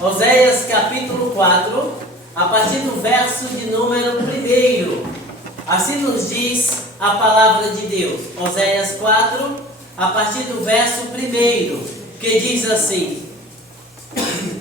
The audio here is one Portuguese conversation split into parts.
Oséias capítulo 4, a partir do verso de número 1. Assim nos diz a palavra de Deus. Oséias 4, a partir do verso 1, que diz assim: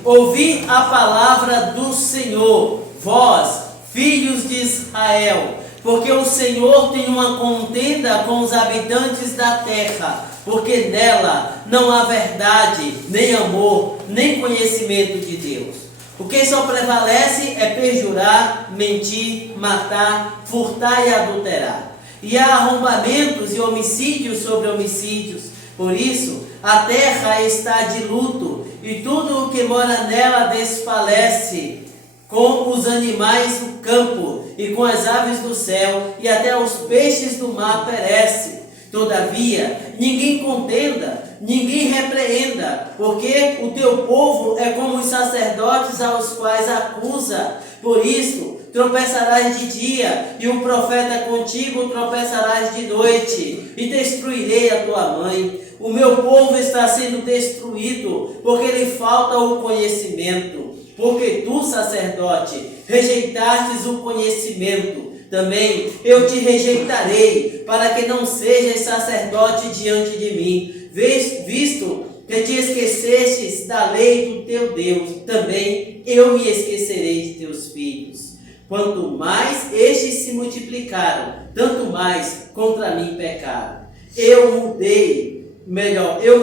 Ouvi a palavra do Senhor, vós, filhos de Israel, porque o Senhor tem uma contenda com os habitantes da terra, porque nela não há verdade, nem amor, nem conhecimento de Deus. O que só prevalece é perjurar, mentir, matar, furtar e adulterar. E há arrombamentos e homicídios sobre homicídios. Por isso, a terra está de luto, e tudo o que mora nela desfalece, com os animais do campo, e com as aves do céu, e até os peixes do mar perecem. Todavia, ninguém contenda, ninguém repreenda, porque o teu povo é como os sacerdotes aos quais acusa. Por isso, tropeçarás de dia, e o profeta contigo tropeçarás de noite, e destruirei a tua mãe. O meu povo está sendo destruído, porque lhe falta o conhecimento. Porque tu, sacerdote, rejeitastes o conhecimento, também eu te rejeitarei, para que não sejas sacerdote diante de mim, visto que te esquecestes da lei do teu Deus, também eu me esquecerei de teus filhos. Quanto mais estes se multiplicaram, tanto mais contra mim pecaram. Eu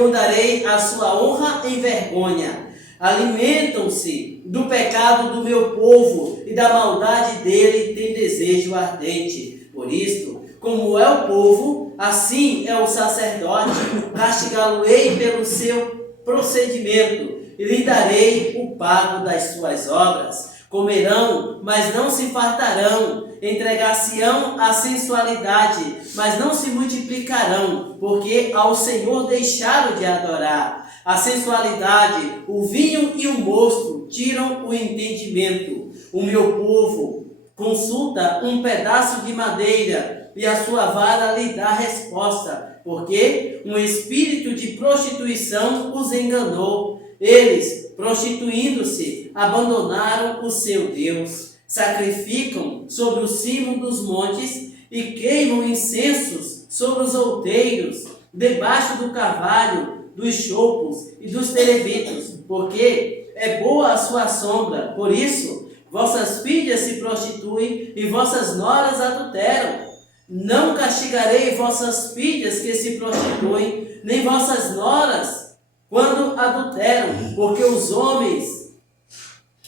mudarei a sua honra em vergonha. Alimentam-se do pecado do meu povo, e da maldade dele tem desejo ardente. Por isto, como é o povo, assim é o sacerdote. Castigá-lo-ei pelo seu procedimento, e lhe darei o pago das suas obras. Comerão, mas não se fartarão. Entregar-se-ão à sensualidade, mas não se multiplicarão, porque ao Senhor deixaram de adorar. A sensualidade, o vinho e o mosto tiram o entendimento. O meu povo consulta um pedaço de madeira, e a sua vara lhe dá resposta, porque um espírito de prostituição os enganou. Eles, prostituindo-se, abandonaram o seu Deus. Sacrificam sobre o cimo dos montes e queimam incensos sobre os outeiros, debaixo do carvalho, dos choupos e dos terebitos, porque é boa a sua sombra. Por isso, vossas filhas se prostituem e vossas noras adulteram. Não castigarei vossas filhas que se prostituem, nem vossas noras quando adulteram, porque os homens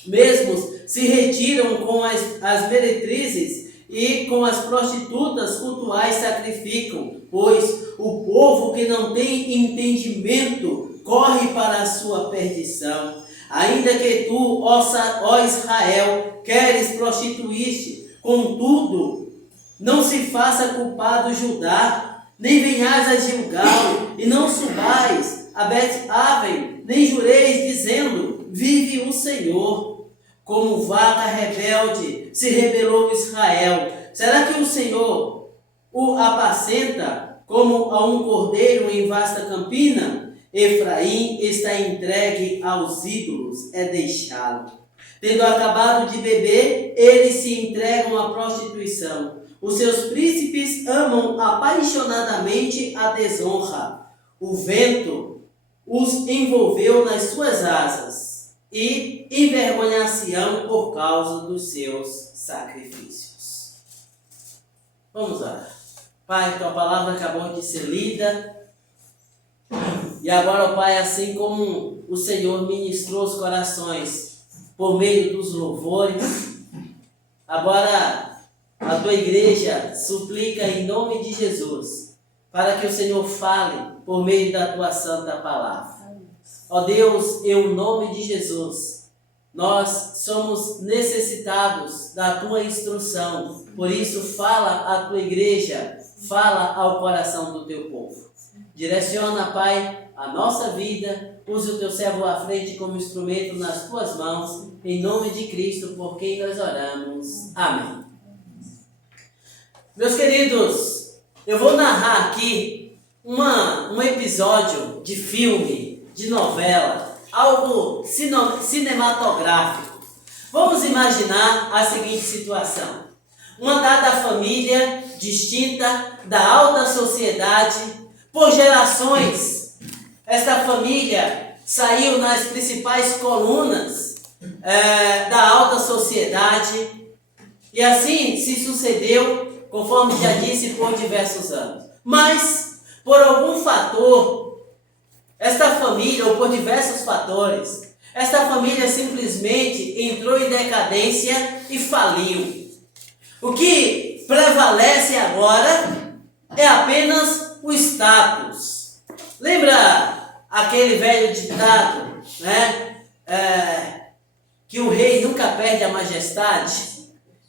mesmos se retiram com as meretrizes, e com as prostitutas cultuais sacrificam, pois o povo que não tem entendimento corre para a sua perdição. Ainda que tu, ó Israel, queres prostituir-te, contudo, não se faça culpado Judá, nem venhais a Gilgal, e não subais a Bet-Aven, nem jureis, dizendo: vive o Senhor. Como vaca rebelde se rebelou Israel. Será que o Senhor o apacenta como a um cordeiro em vasta campina? Efraim está entregue aos ídolos, é deixá-lo. Tendo acabado de beber, eles se entregam à prostituição. Os seus príncipes amam apaixonadamente a desonra. O vento os envolveu nas suas asas, e envergonhar-se-ão por causa dos seus sacrifícios. Vamos orar. Pai, tua palavra acabou de ser lida, e agora, Pai, assim como o Senhor ministrou os corações por meio dos louvores, agora a tua igreja suplica em nome de Jesus, para que o Senhor fale por meio da tua santa palavra. Ó Deus, em nome de Jesus, nós somos necessitados da tua instrução. Por isso, fala à tua igreja, fala ao coração do teu povo. Direciona, Pai, a nossa vida. Use o teu servo à frente como instrumento nas tuas mãos. Em nome de Cristo, por quem nós oramos. Amém. Meus queridos, eu vou narrar aqui um episódio de filme, de novela, algo cinematográfico. Vamos imaginar a seguinte situação. Uma dada família distinta da alta sociedade, por gerações, esta família saiu nas principais colunas da alta sociedade e assim se sucedeu, conforme já disse, por diversos anos. Mas, por algum fator, esta família, ou por diversos fatores, esta família simplesmente entrou em decadência e faliu. O que prevalece agora é apenas o status. Lembra aquele velho ditado, né? Que o rei nunca perde a majestade?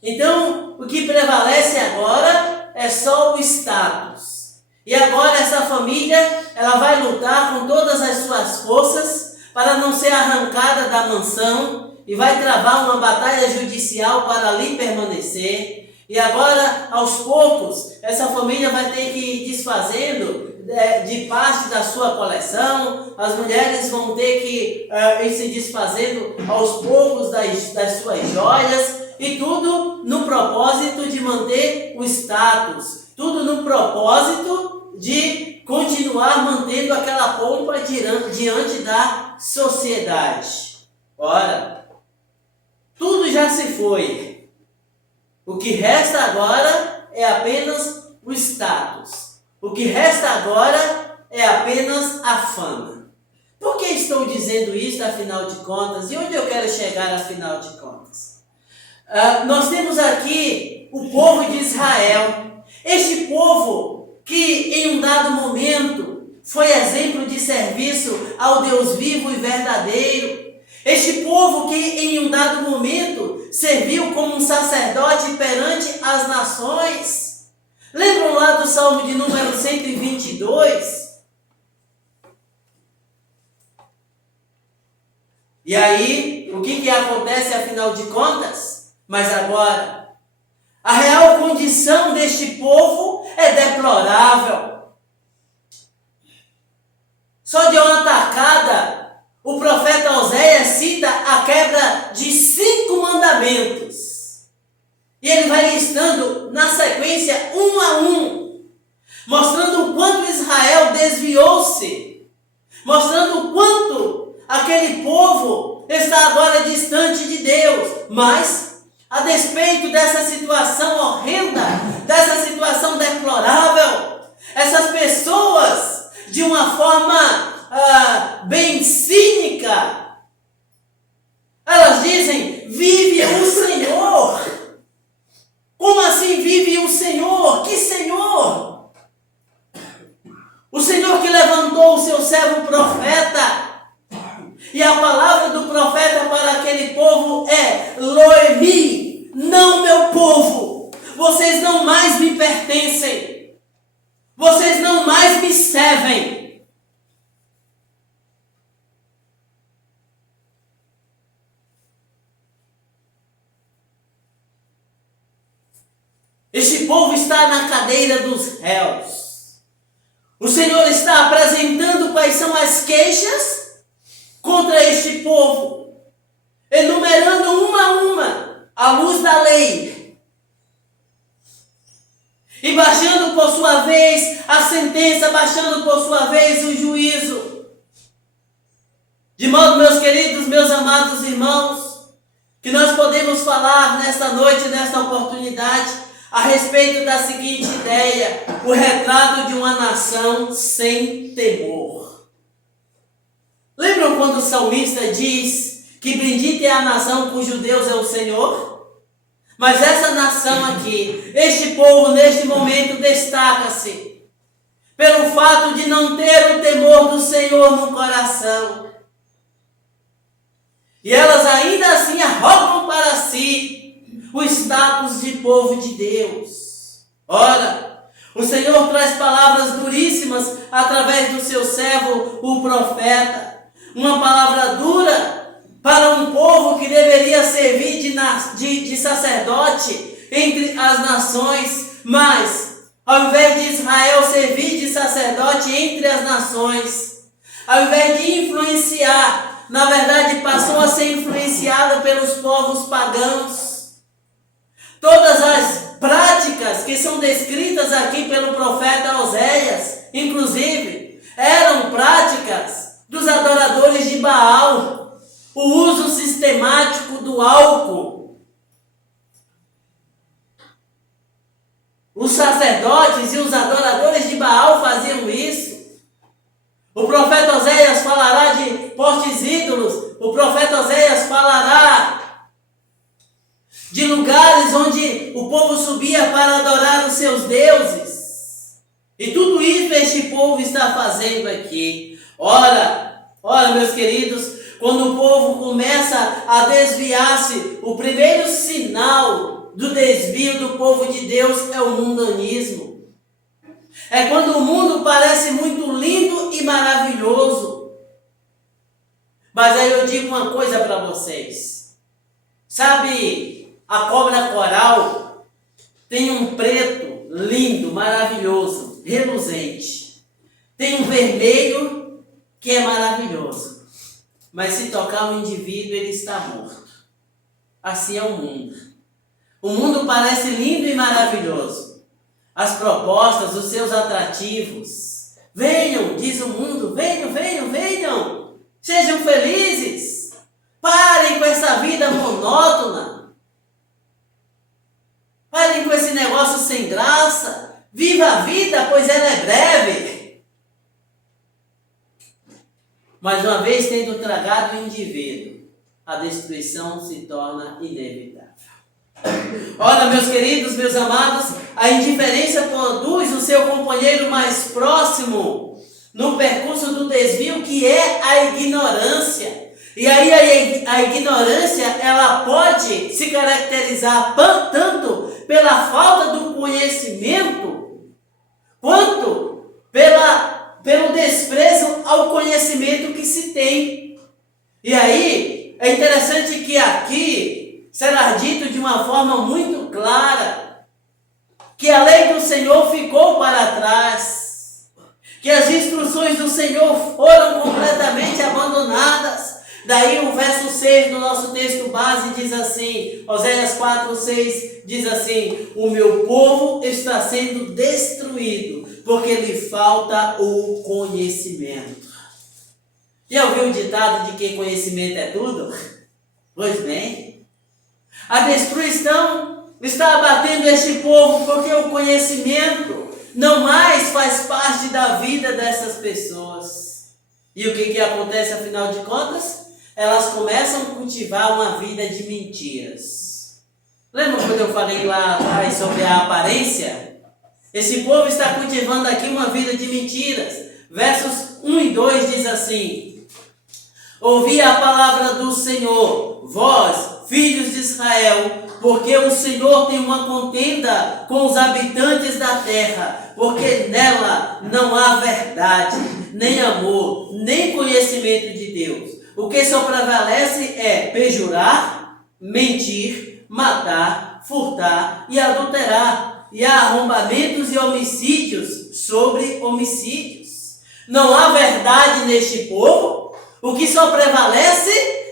Então, o que prevalece agora é só o status. E agora essa família, ela vai lutar com todas as suas forças para não ser arrancada da mansão e vai travar uma batalha judicial para ali permanecer. E agora, aos poucos, essa família vai ter que ir desfazendo de parte da sua coleção. As mulheres vão ter que ir se desfazendo aos poucos das suas joias. E tudo no propósito de manter o status. Tudo no propósito de continuar mantendo aquela pompa diante da sociedade. Ora, tudo já se foi. O que resta agora é apenas o status. O que resta agora é apenas a fama. Por que estou dizendo isso, afinal de contas? E onde eu quero chegar, afinal de contas? Nós temos aqui o povo de Israel. Este povo que em um dado momento foi exemplo de serviço ao Deus vivo e verdadeiro. Este povo que em um dado momento serviu como um sacerdote perante as nações. Lembram lá do Salmo de número 122? E aí, o que acontece afinal de contas? Mas agora, a real condição deste povo é deplorável. Só de uma tacada, o profeta Oséias cita a quebra de 5 mandamentos. E ele vai listando na sequência um a um, mostrando o quanto Israel desviou-se, mostrando o quanto aquele povo está agora distante de Deus. Mas, a despeito dessa situação horrenda, dessa situação deplorável, essas pessoas, de uma forma bem cínica, elas dizem: vive o Senhor. Como assim vive o Senhor? Que Senhor? O Senhor que levantou o seu servo profeta. E a palavra do profeta para aquele povo é: Loemi, não meu povo, vocês não mais me pertencem, vocês não mais me servem. Este povo está na cadeira dos réus. O Senhor está apresentando quais são as queixas contra este povo, enumerando uma a uma, à luz da lei, e baixando por sua vez a sentença, baixando por sua vez o juízo. De modo, meus queridos, meus amados irmãos, que nós podemos falar nesta noite, nesta oportunidade, a respeito da seguinte ideia: o retrato de uma nação sem temor. Lembram quando o salmista diz que bendita é a nação cujo Deus é o Senhor? Mas essa nação aqui, este povo neste momento destaca-se pelo fato de não ter o temor do Senhor no coração. E elas ainda assim arrogam para si o status de povo de Deus. Ora, o Senhor traz palavras duríssimas através do seu servo, o profeta. Uma palavra dura para um povo que deveria servir de sacerdote entre as nações, mas ao invés de Israel servir de sacerdote entre as nações, ao invés de influenciar na verdade, passou a ser influenciada pelos povos pagãos. Todas as práticas que são descritas aqui pelo profeta Oséias, inclusive, eram práticas dos adoradores de Baal. O uso sistemático do álcool. Os sacerdotes e os adoradores de Baal faziam isso. O profeta Oséias falará de postes ídolos. O profeta Oséias falará de lugares onde o povo subia para adorar os seus deuses. E tudo isso este povo está fazendo aqui. Ora, meus queridos, quando o povo começa a desviar-se, o primeiro sinal do desvio do povo de Deus é o mundanismo. É quando o mundo parece muito lindo e maravilhoso. Mas aí eu digo uma coisa para vocês. Sabe, a cobra coral tem um preto lindo, maravilhoso, reluzente. Tem um vermelho que é maravilhoso. Mas se tocar um indivíduo, ele está morto. Assim é o mundo. O mundo parece lindo e maravilhoso. As propostas, os seus atrativos. Venham, diz o mundo, venham, venham, venham. Sejam felizes. Parem com essa vida monótona. Parem com esse negócio sem graça. Viva a vida, pois ela é breve. Mas uma vez tendo tragado o indivíduo, a destruição se torna inevitável. Ora, meus queridos, meus amados, a indiferença produz o seu companheiro mais próximo no percurso do desvio, que é a ignorância. E aí a ignorância, ela pode se caracterizar tanto pela falta do conhecimento, quanto pelo desprezo ao conhecimento que se tem. E aí, é interessante que aqui será dito de uma forma muito clara que a lei do Senhor ficou para trás, que as instruções do Senhor foram completamente abandonadas. Daí o verso 6 do nosso texto base diz assim, Oséias 4:6 diz assim: o meu povo está sendo destruído, porque lhe falta o conhecimento. Já ouviu o ditado de que conhecimento é tudo? Pois bem, a destruição está abatendo este povo, porque o conhecimento não mais faz parte da vida dessas pessoas. E o que acontece afinal de contas? Elas começam a cultivar uma vida de mentiras. Lembra quando eu falei lá atrás sobre a aparência? Esse povo está cultivando aqui uma vida de mentiras. Versos 1 e 2 diz assim: ouvi a palavra do Senhor, vós, filhos de Israel, porque o Senhor tem uma contenda com os habitantes da terra, porque nela não há verdade, nem amor, nem conhecimento de Deus. O que só prevalece é perjurar, mentir, matar, furtar e adulterar. E há arrombamentos e homicídios sobre homicídios. Não há verdade neste povo. O que só prevalece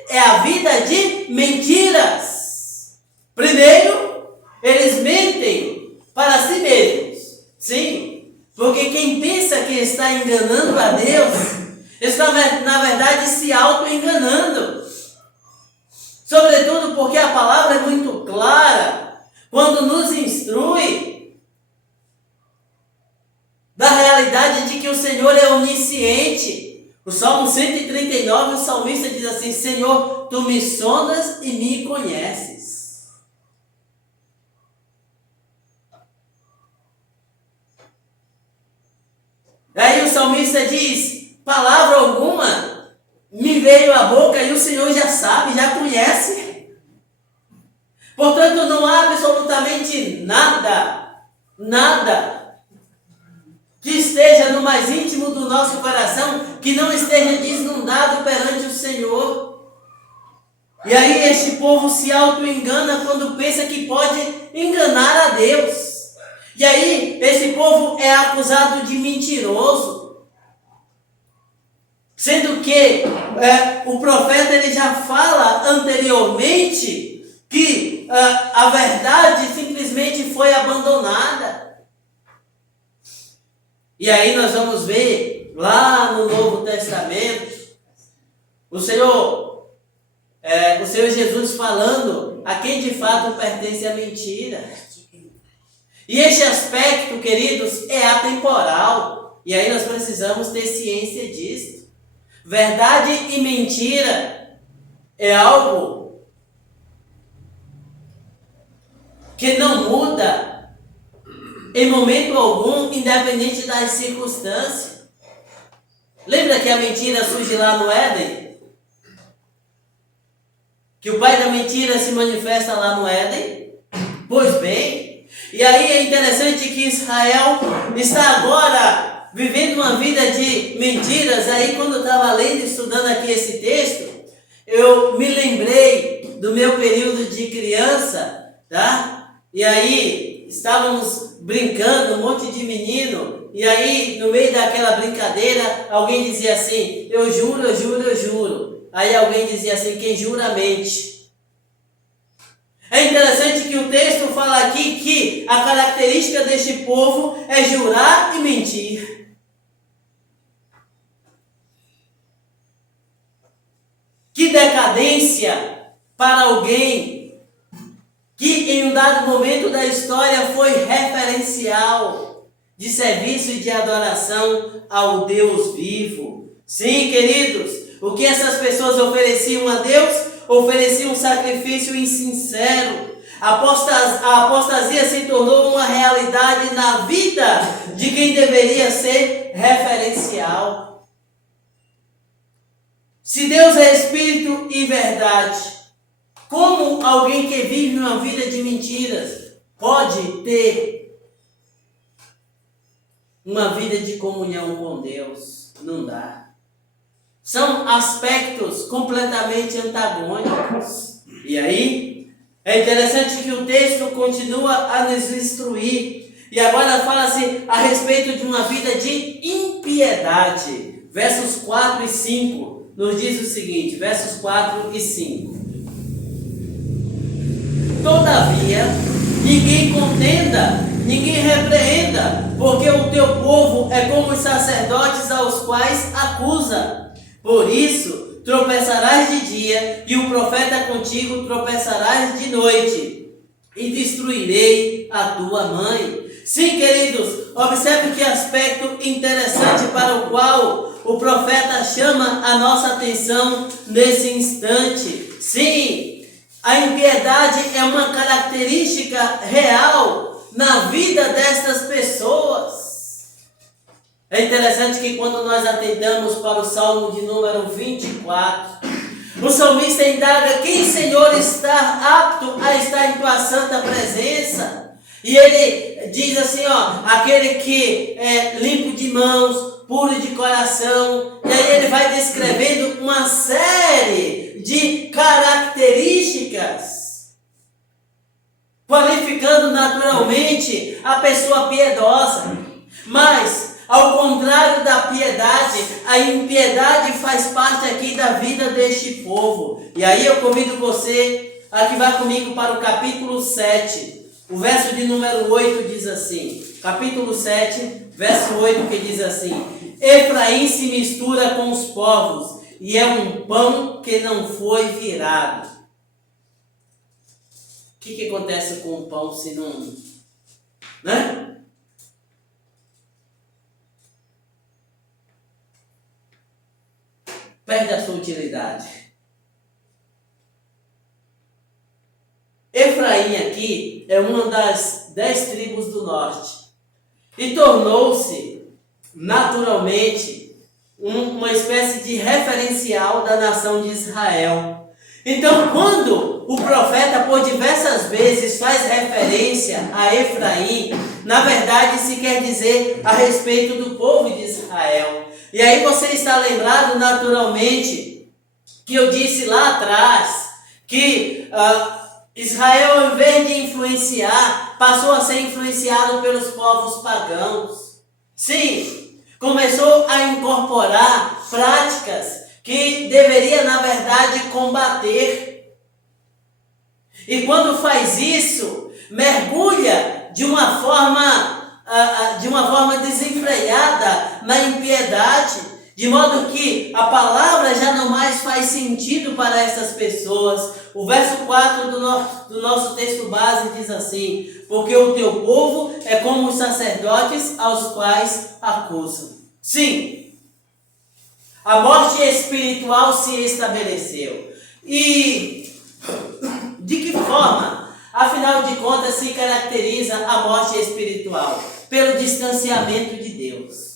é a vida de mentiras. Primeiro, eles mentem para si mesmos. Sim, porque quem pensa que está enganando a Deus está, na verdade, se auto-enganando. Sobretudo porque a palavra é muito clara quando nos instrui da realidade de que o Senhor é onisciente. O Salmo 139, o salmista diz assim: Senhor, tu me sondas e me conheces. Aí o salmista diz: palavra alguma me veio à boca e o Senhor já sabe, já conhece. Portanto, não há absolutamente nada que esteja no mais íntimo do nosso coração que não esteja desnudado perante o Senhor. E aí este povo se auto-engana quando pensa que pode enganar a Deus. E aí esse povo é acusado de mentiroso. Sendo que o profeta ele já fala anteriormente que a verdade simplesmente foi abandonada. E aí nós vamos ver lá no Novo Testamento o Senhor Jesus falando a quem de fato pertence a mentira. E este aspecto, queridos, é atemporal. E aí nós precisamos ter ciência disso. Verdade e mentira é algo que não muda em momento algum, independente das circunstâncias. Lembra que a mentira surge lá no Éden? Que o pai da mentira se manifesta lá no Éden? Pois bem, e aí é interessante que Israel está agora vivendo uma vida de mentiras. Aí quando eu estava lendo, estudando aqui esse texto, eu me lembrei do meu período de criança, tá? E aí estávamos brincando, um monte de menino, e aí no meio daquela brincadeira, alguém dizia assim, eu juro, eu juro, eu juro. Aí alguém dizia assim, quem jura mente. É interessante que o texto fala aqui que a característica deste povo é jurar e mentir. Que decadência para alguém que em um dado momento da história foi referencial de serviço e de adoração ao Deus vivo. Sim, queridos, o que essas pessoas ofereciam a Deus? Ofereciam um sacrifício insincero. A apostasia se tornou uma realidade na vida de quem deveria ser referencial. Se Deus é Espírito e verdade, como alguém que vive uma vida de mentiras pode ter uma vida de comunhão com Deus? Não dá. São aspectos completamente antagônicos. E aí, é interessante que o texto continua a nos instruir. E agora fala-se a respeito de uma vida de impiedade. Versos 4 e 5 nos diz o seguinte, versos 4 e 5. Todavia, ninguém contenda, ninguém repreenda, porque o teu povo é como os sacerdotes aos quais acusa. Por isso, tropeçarás de dia, e o profeta contigo tropeçarás de noite, e destruirei a tua mãe. Sim, queridos, observe que aspecto interessante para o qual o profeta chama a nossa atenção nesse instante. Sim, a impiedade é uma característica real na vida destas pessoas. É interessante que quando nós atentamos para o Salmo de número 24, o salmista indaga quem, Senhor, está apto a estar em tua santa presença. E ele diz assim, aquele que é limpo de mãos, puro de coração. E aí ele vai descrevendo uma série de características, qualificando naturalmente a pessoa piedosa. Mas, ao contrário da piedade, a impiedade faz parte aqui da vida deste povo. E aí eu convido você a que vá comigo para o capítulo 7. O verso de número 8 diz assim, capítulo 7, verso 8, que diz assim: Efraim se mistura com os povos, e é um pão que não foi virado. O que acontece com o pão se não... né? Perde a sua utilidade. Efraim aqui é uma das 10 tribos do norte e tornou-se naturalmente uma espécie de referencial da nação de Israel. Então, quando o profeta por diversas vezes faz referência a Efraim, na verdade se quer dizer a respeito do povo de Israel. E aí você está lembrado naturalmente que eu disse lá atrás que Israel, ao invés de influenciar, passou a ser influenciado pelos povos pagãos. Sim, começou a incorporar práticas que deveria, na verdade, combater. E quando faz isso, mergulha de uma forma desenfreada na impiedade, de modo que a palavra já não mais faz sentido para essas pessoas. O verso 4 do nosso texto base diz assim: porque o teu povo é como os sacerdotes aos quais acusam. Sim, a morte espiritual se estabeleceu. E de que forma, afinal de contas, se caracteriza a morte espiritual? Pelo distanciamento de Deus.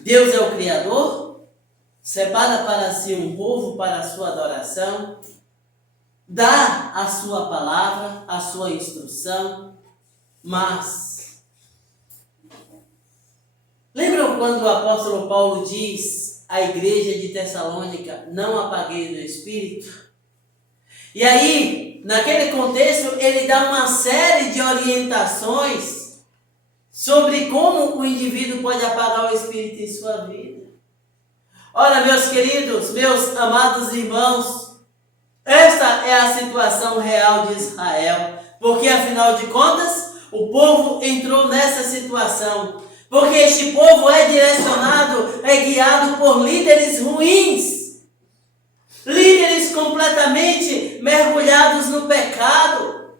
Deus é o Criador, separa para si um povo para a sua adoração, dá a sua palavra, a sua instrução, mas lembram quando o apóstolo Paulo diz à igreja de Tessalônica: não apagueis o espírito? E aí, naquele contexto, ele dá uma série de orientações sobre como o indivíduo pode apagar o espírito em sua vida. Ora, meus queridos, meus amados irmãos, esta é a situação real de Israel, porque afinal de contas, o povo entrou nessa situação, porque este povo é direcionado, é guiado por líderes ruins, líderes completamente mergulhados no pecado.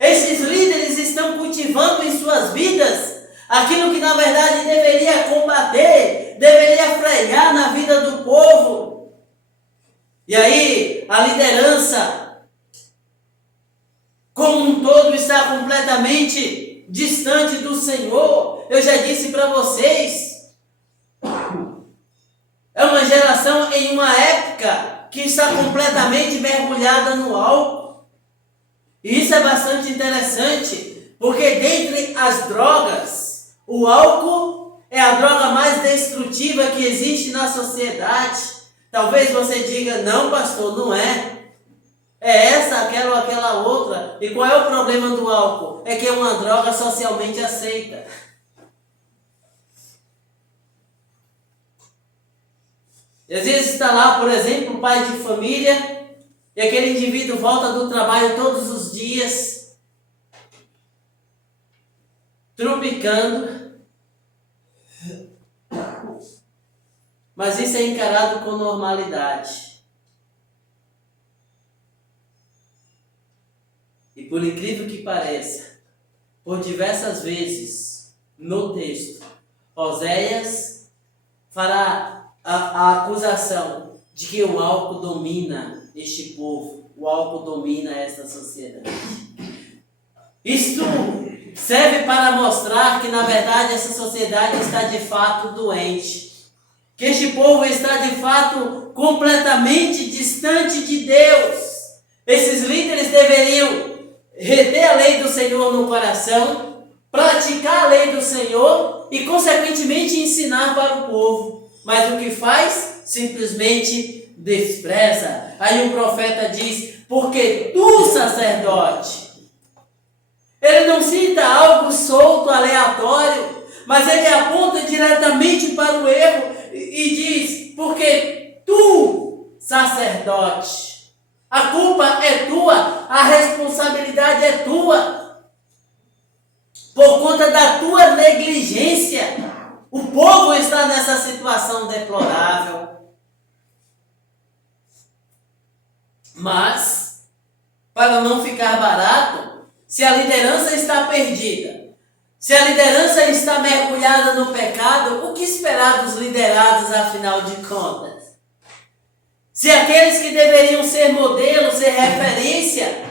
Esses líderes estão cultivando em suas vidas aquilo que na verdade deveria combater, deveria frear na vida do povo. E aí a liderança como um todo está completamente distante do Senhor. Eu já disse para vocês, é uma geração em uma época que está completamente mergulhada no álcool. E isso é bastante interessante, porque dentre as drogas, o álcool é a droga mais destrutiva que existe na sociedade. Talvez você diga: não, pastor, não é. É essa, aquela ou aquela outra. E qual é o problema do álcool? É que é uma droga socialmente aceita. E às vezes está lá, por exemplo, o pai de família, e aquele indivíduo volta do trabalho todos os dias, trupicando. Mas isso é encarado com normalidade. E por incrível que pareça, por diversas vezes no texto, Oséias fará a acusação de que o álcool domina este povo, o álcool domina esta sociedade. Isto serve para mostrar que na verdade essa sociedade está de fato doente. Que este povo está de fato completamente distante de Deus. Esses líderes deveriam reter a lei do Senhor no coração, praticar a lei do Senhor e consequentemente ensinar para o povo. Mas o que faz? Simplesmente despreza. Aí o profeta diz: porque tu, sacerdote. Ele não cita algo solto, aleatório, mas ele aponta diretamente para o erro e diz: porque tu, sacerdote, a culpa é tua, a responsabilidade é tua, por conta da tua negligência, o povo está nessa situação deplorável. Mas, para não ficar barato, se a liderança está perdida, se a liderança está mergulhada no pecado, o que esperar dos liderados, afinal de contas? Se aqueles que deveriam ser modelo, ser referência,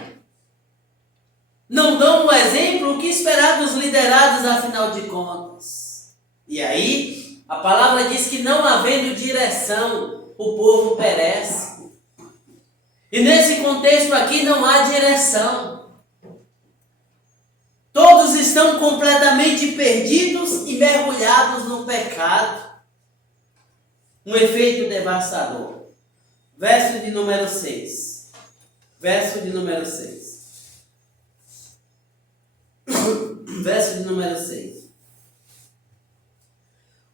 não dão um exemplo, o que esperar dos liderados, afinal de contas? E aí, a palavra diz que não havendo direção, o povo perece. E nesse contexto aqui não há direção. Todos estão completamente perdidos e mergulhados no pecado. Um efeito devastador. Verso de número 6. Verso de número 6. Verso de número 6.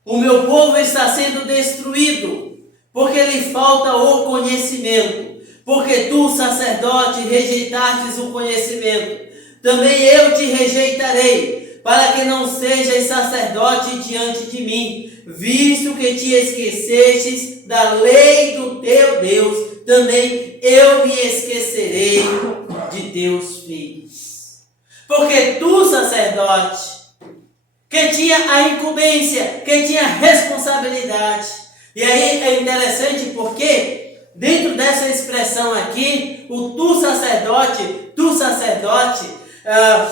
O meu povo está sendo destruído, porque lhe falta o conhecimento. Porque tu, sacerdote, rejeitastes o conhecimento. Também eu te rejeitarei, para que não sejas sacerdote diante de mim, visto que te esquecestes da lei do teu Deus, também eu me esquecerei de teus filhos. Porque tu, sacerdote, que tinha a incumbência, que tinha a responsabilidade. E aí é interessante porque, dentro dessa expressão aqui, o tu, sacerdote,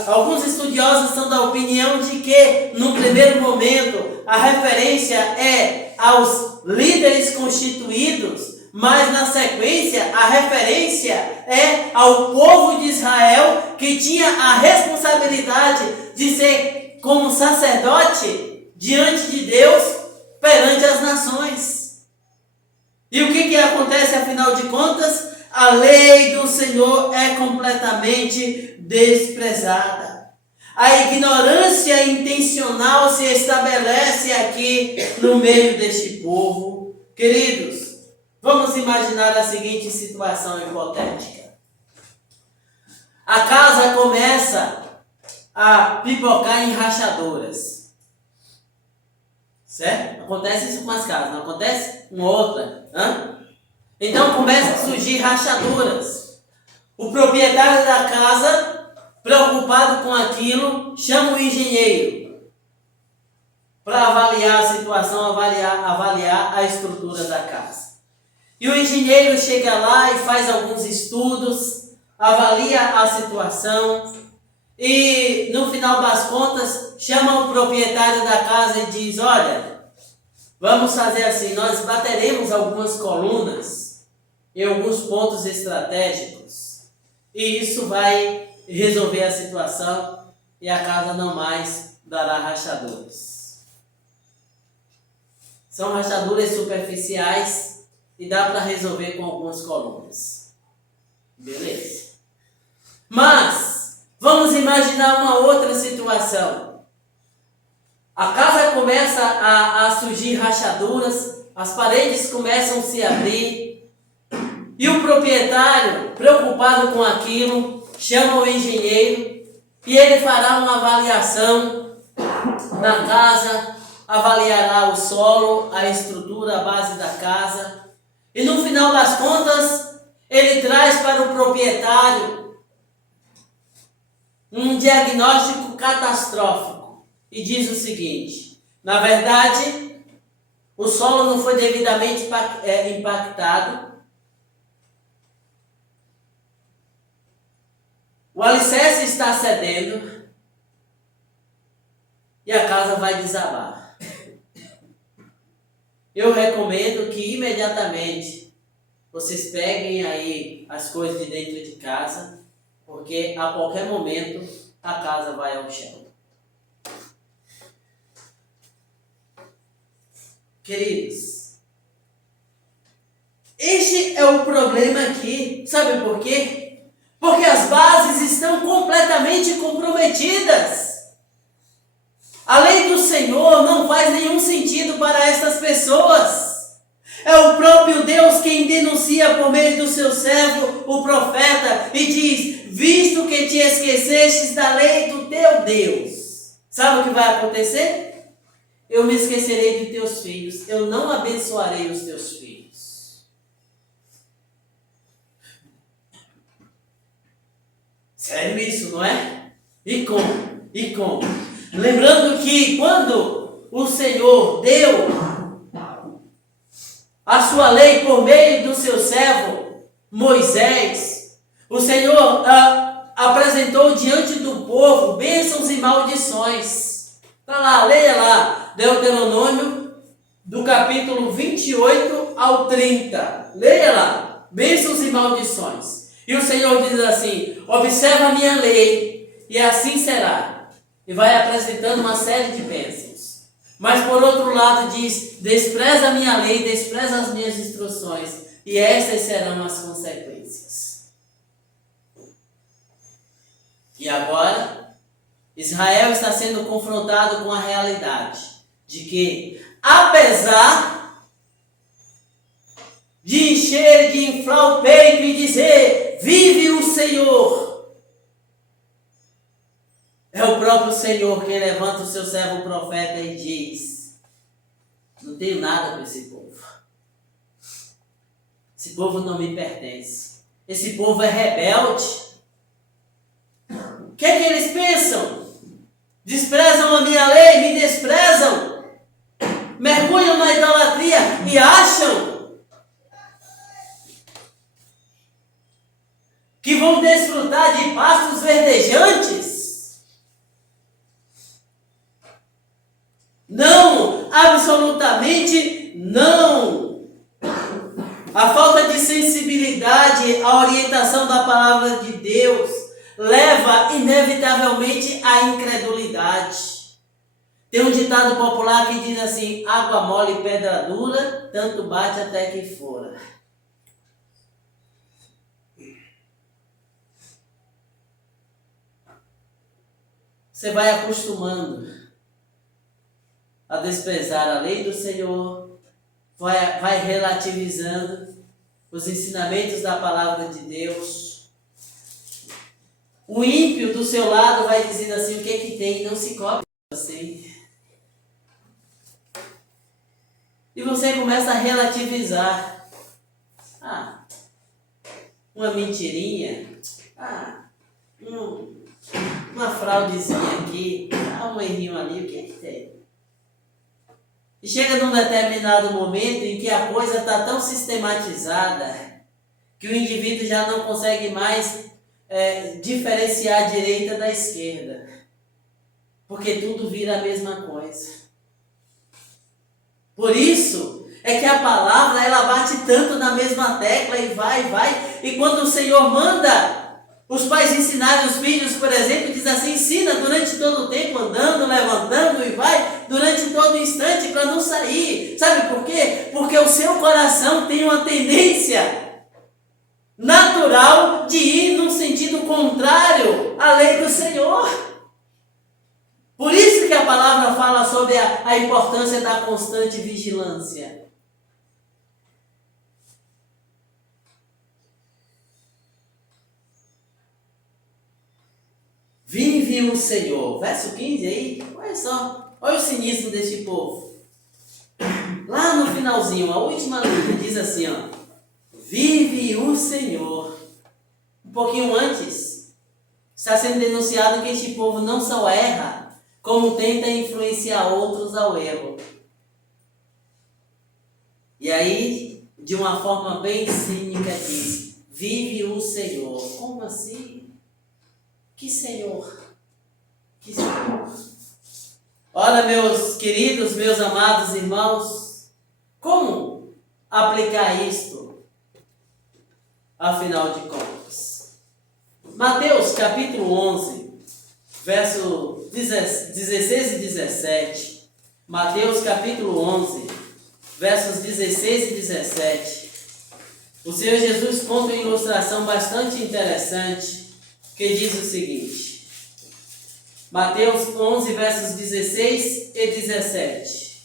alguns estudiosos são da opinião de que, no primeiro momento, a referência é aos líderes constituídos, mas na sequência a referência é ao povo de Israel, que tinha a responsabilidade de ser como sacerdote diante de Deus perante as nações. E o que acontece afinal de contas? A lei do Senhor é completamente desprezada. A ignorância intencional se estabelece aqui no meio deste povo. Queridos, vamos imaginar a seguinte situação hipotética. A casa começa a pipocar em rachaduras. Certo? Acontece isso com as casas, não acontece? Uma outra. Então começa a surgir rachaduras. O proprietário da casa, preocupado com aquilo, chama o engenheiro para avaliar a situação, avaliar a estrutura da casa. E o engenheiro chega lá e faz alguns estudos, avalia a situação e, no final das contas, chama o proprietário da casa e diz: olha, vamos fazer assim, nós bateremos algumas colunas em alguns pontos estratégicos e isso vai resolver a situação e a casa não mais dará rachaduras. São rachaduras superficiais e dá para resolver com algumas colunas. Beleza? Mas vamos imaginar uma outra situação. A casa começa a surgir rachaduras, as paredes começam a se abrir e o proprietário, preocupado com aquilo, chama o engenheiro e ele fará uma avaliação na casa, avaliará o solo, a estrutura, a base da casa e no final das contas ele traz para o proprietário um diagnóstico catastrófico e diz o seguinte: na verdade, o solo não foi devidamente impactado, o alicerce está cedendo e a casa vai desabar. Eu recomendo que imediatamente vocês peguem aí as coisas de dentro de casa, porque a qualquer momento a casa vai ao chão. Queridos, este é o problema aqui. Sabe por quê? Porque as bases estão completamente comprometidas. A lei do Senhor não faz nenhum sentido para estas pessoas. É o próprio Deus quem denuncia por meio do seu servo, o profeta, e diz: visto que te esquecestes da lei do teu Deus. Sabe o que vai acontecer? Eu me esquecerei de teus filhos, eu não abençoarei os teus filhos. Sério isso, não é? E como? E como? Lembrando que quando o Senhor deu a sua lei por meio do seu servo Moisés, o Senhor apresentou diante do povo bênçãos e maldições. Está lá, leia lá, Deuteronômio, do capítulo 28 ao 30. Leia lá, bênçãos e maldições. E o Senhor diz assim: observa a minha lei, e assim será. E vai apresentando uma série de bênçãos. Mas por outro lado diz: despreza a minha lei, despreza as minhas instruções, e estas serão as consequências. E agora, Israel está sendo confrontado com a realidade de que, apesar de encher, de inflar o peito e dizer, vive o Senhor, é o próprio Senhor quem levanta o seu servo profeta e diz, não tenho nada com esse povo. Esse povo não me pertence. Esse povo é rebelde. O que é que eles pensam? Desprezam a minha lei, me desprezam, mergulham na idolatria e acham que vão desfrutar de pastos verdejantes. Não, absolutamente não. A falta de sensibilidade à orientação da palavra de Deus leva inevitavelmente à incredulidade. Tem um ditado popular que diz assim, água mole e pedra dura, tanto bate até que fora. Você vai acostumando a desprezar a lei do Senhor, vai relativizando os ensinamentos da palavra de Deus. O ímpio do seu lado vai dizendo assim, o que é que tem? Não se cobre assim. E você começa a relativizar. Uma mentirinha. Uma fraudezinha aqui. Um errinho ali, o que é que tem? E chega num determinado momento em que a coisa está tão sistematizada que o indivíduo já não consegue mais diferenciar a direita da esquerda, porque tudo vira a mesma coisa. Por isso é que a palavra ela bate tanto na mesma tecla e vai, e quando o Senhor manda os pais ensinarem os filhos, por exemplo, diz assim, ensina durante todo o tempo, andando, levantando e vai, durante todo instante para não sair. Sabe por quê? Porque o seu coração tem uma tendência natural de ir no sentido contrário à lei do Senhor. Por isso que a palavra fala sobre a importância da constante vigilância. Vive o Senhor. Verso 15 aí, olha só, olha o cinismo deste povo. Lá no finalzinho, a última linha diz assim, ó. Vive o Senhor. Um pouquinho antes, está sendo denunciado que este povo não só erra, como tenta influenciar outros ao erro. E aí, de uma forma bem cínica, diz, vive o Senhor. Como assim? Que Senhor? Que Senhor? Ora, meus queridos, meus amados irmãos, como aplicar isto? Afinal de contas, Mateus capítulo 11, verso 16 e 17, Mateus capítulo 11, versos 16 e 17, o Senhor Jesus conta uma ilustração bastante interessante, que diz o seguinte, Mateus 11, versos 16 e 17,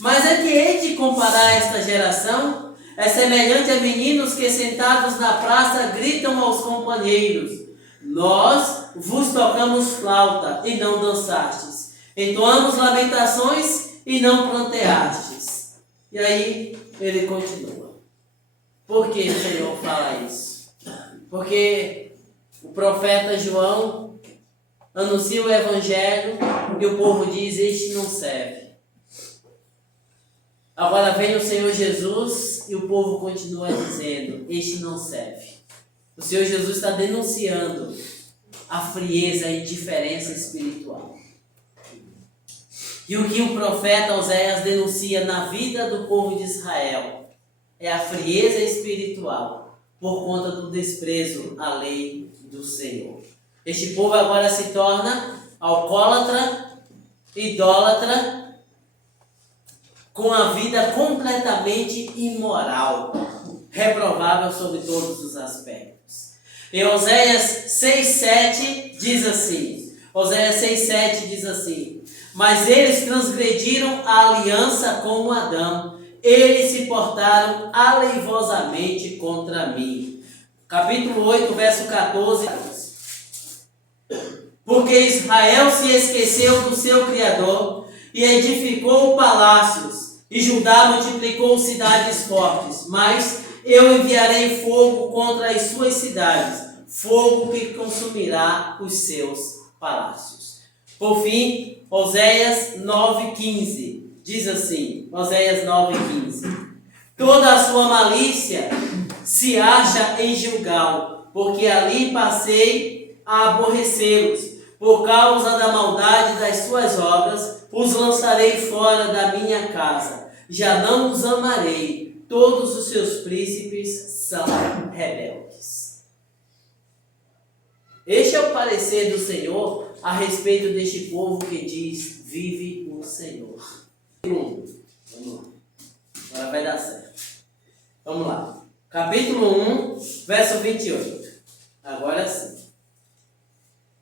mas é que hei de comparar esta geração? É semelhante a meninos que sentados na praça gritam aos companheiros, nós vos tocamos flauta e não dançastes, entoamos lamentações e não pranteastes. E aí ele continua. Por que o Senhor fala isso? Porque o profeta João anuncia o evangelho e o povo diz, este não serve. Agora vem o Senhor Jesus e o povo continua dizendo, este não serve. O Senhor Jesus está denunciando a frieza e indiferença espiritual. E o que o profeta Oséias denuncia na vida do povo de Israel é a frieza espiritual por conta do desprezo à lei do Senhor. Este povo agora se torna alcoólatra, idólatra, com a vida completamente imoral, reprovável sobre todos os aspectos. Em Oséias 6,7 diz assim, Oséias 6,7 diz assim: mas eles transgrediram a aliança como Adão, eles se portaram aleivosamente contra mim. Capítulo 8, verso 14. Porque Israel se esqueceu do seu Criador e edificou palácios, e Judá multiplicou cidades fortes. Mas eu enviarei fogo contra as suas cidades, fogo que consumirá os seus palácios. Por fim, Oséias 9,15 diz assim, Oséias 9,15: toda a sua malícia se acha em Gilgal, porque ali passei a aborrecê-los. Por causa da maldade das suas obras, os lançarei fora da minha casa. Já não os amarei. Todos os seus príncipes são rebeldes. Este é o parecer do Senhor a respeito deste povo que diz: vive o Senhor. Vamos lá. Agora vai dar certo. Vamos lá. Capítulo 1, verso 28. Agora sim.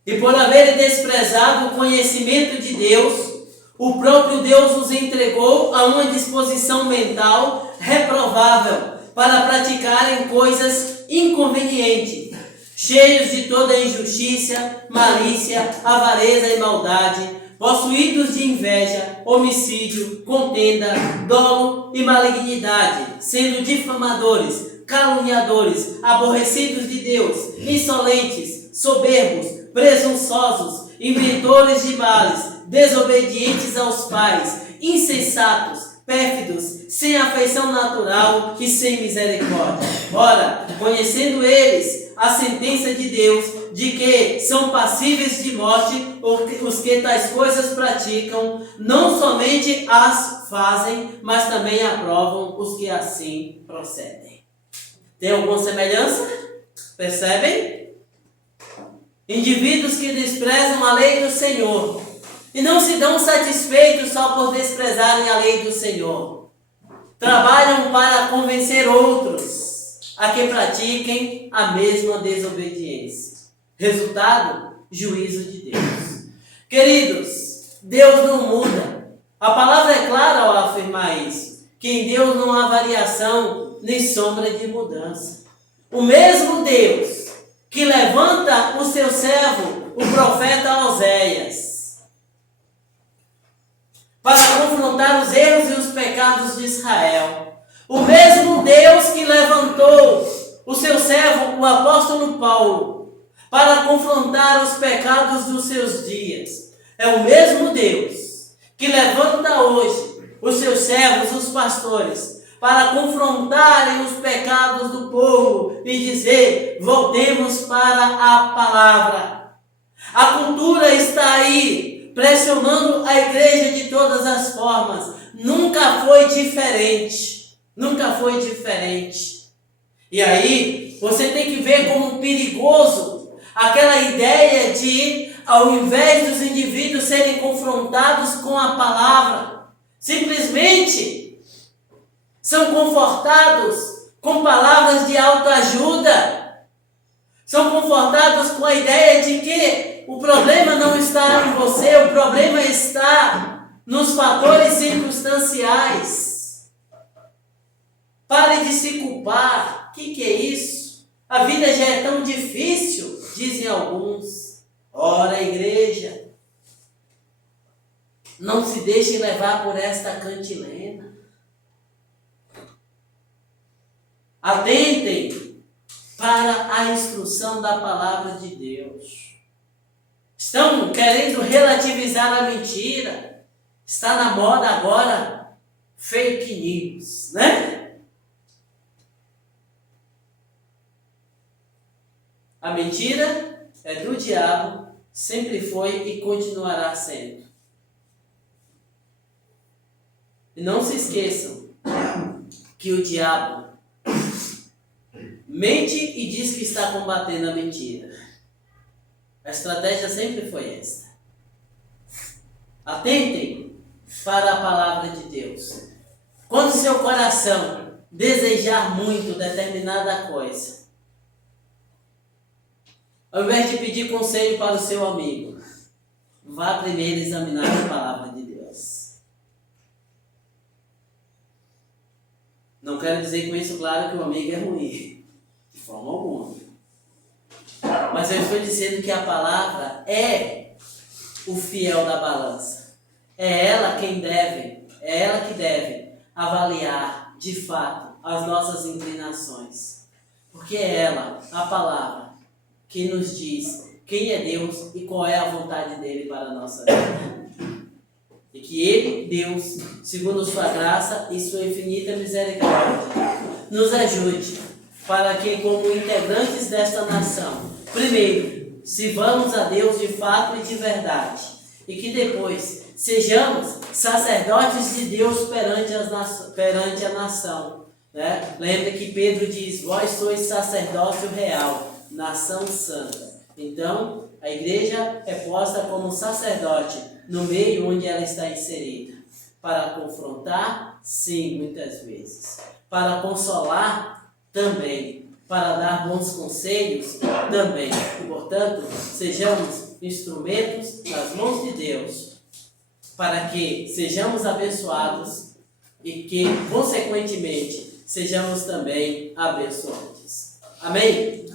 E por haverem desprezado o conhecimento de Deus, o próprio Deus os entregou a uma disposição mental reprovável para praticarem coisas inconvenientes, cheios de toda injustiça, malícia, avareza e maldade, possuídos de inveja, homicídio, contenda, dolo e malignidade, sendo difamadores, caluniadores, aborrecidos de Deus, insolentes, soberbos, presunçosos, inventores de males, desobedientes aos pais, insensatos, pérfidos, sem afeição natural e sem misericórdia. Ora, conhecendo eles a sentença de Deus, de que são passíveis de morte os que tais coisas praticam, não somente as fazem, mas também aprovam os que assim procedem. Tem alguma semelhança? Percebem? Indivíduos que desprezam a lei do Senhor e não se dão satisfeitos só por desprezarem a lei do Senhor. Trabalham para convencer outros a que pratiquem a mesma desobediência. Resultado: juízo de Deus. Queridos, Deus não muda. A palavra é clara ao afirmar isso, que em Deus não há variação nem sombra de mudança. O mesmo Deus que levanta o seu servo, o profeta Oséias, para confrontar os erros e os pecados de Israel. O mesmo Deus que levantou o seu servo, o apóstolo Paulo, para confrontar os pecados dos seus dias. É o mesmo Deus que levanta hoje os seus servos, os pastores, para confrontarem os pecados do povo e dizer: voltemos para a palavra. A cultura está aí, pressionando a igreja de todas as formas. Nunca foi diferente. Nunca foi diferente. E aí, você tem que ver como perigoso aquela ideia de, ao invés dos indivíduos serem confrontados com a palavra, simplesmente são confortados com palavras de autoajuda. São confortados com a ideia de que o problema não está em você, o problema está nos fatores circunstanciais. Pare de se culpar. O que é isso? A vida já é tão difícil, dizem alguns. Ora, igreja, não se deixe levar por esta cantilena. Atentem para a instrução da palavra de Deus. Estão querendo relativizar a mentira. Está na moda agora fake news, né? A mentira é do diabo, sempre foi e continuará sendo. E não se esqueçam que o diabo mente e diz que está combatendo a mentira. A estratégia sempre foi essa. Atentem para a palavra de Deus. Quando seu coração desejar muito determinada coisa, ao invés de pedir conselho para o seu amigo, vá primeiro examinar a palavra de Deus. Não quero dizer com isso, claro, que o amigo é ruim, de forma alguma. Mas eu estou dizendo que a palavra é o fiel da balança. É ela que deve avaliar de fato as nossas inclinações. Porque é ela, a palavra, que nos diz quem é Deus e qual é a vontade dele para a nossa vida. E que ele, Deus, segundo sua graça e sua infinita misericórdia, nos ajude para que, como integrantes desta nação, primeiro, sirvamos a Deus de fato e de verdade, e que depois sejamos sacerdotes de Deus perante a nação. Né? Lembre que Pedro diz: vós sois sacerdócio real, nação santa. Então, a igreja é posta como sacerdote no meio onde ela está inserida, para confrontar, sim, muitas vezes, para consolar também, para dar bons conselhos também. Portanto, sejamos instrumentos nas mãos de Deus, para que sejamos abençoados e que, consequentemente, sejamos também abençoantes. Amém?